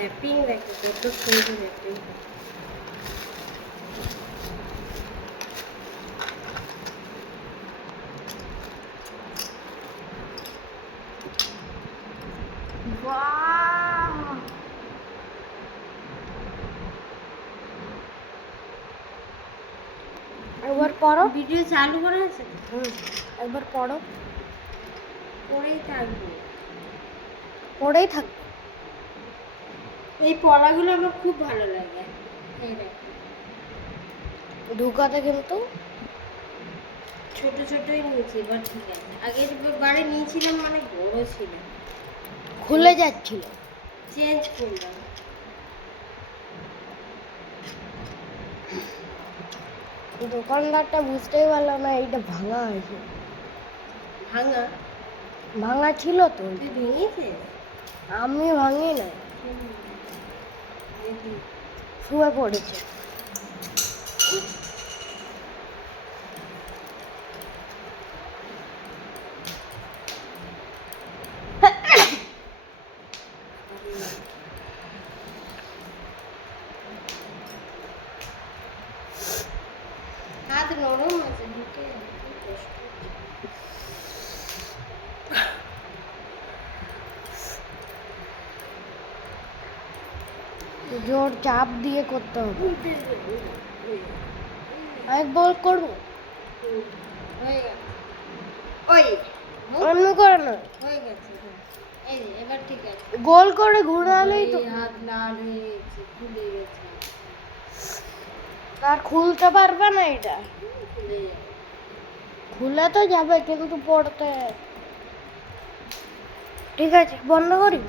Wrapping দেখো কত সুন্দর র্যাপিং। একবার পড়ো। ভিডিও চালু করা আছে? একবার পড়ো। পড়েই থাকবো, পড়েই থাকবে। এই পড়াগুলো আমার খুব ভালো লাগে। এই দেখো ঢুকাতে কিন্তু ছোট ছোটই নিয়েছি, এবার ঠিক আছে। আগের বারে নিয়েছিলাম অনেক বড় ছিল, খুলে যাচ্ছিল। চেঞ্জ করলাম। দোকানদারটা বুঝতেই পারলো না এইটা ভাঙা হয়েছে। ভাঙা? ভাঙা ছিল তো। তুই ভেঙেছিস? আমি ভাঙি না, দেখি। শুয়ে পড়েছে। হাত নরম আছে, ঢুকে কষ্ট। জোর চাপ দিয়ে করতে হবে। এক বল করবো। হয়ে গেছে। ওই অন্য করে না, হয়ে গেছে। এই যে এবার ঠিক আছে। গোল করে ঘোরালেই তো। এই হাত লাল হয়ে গেছে, ফুলে গেছে। আর খুলতে পারবে না এটা। ফুলে যাবে। খুলে তো যাবে কিন্তু পড়তে। ঠিক আছে, বন্ধ করি।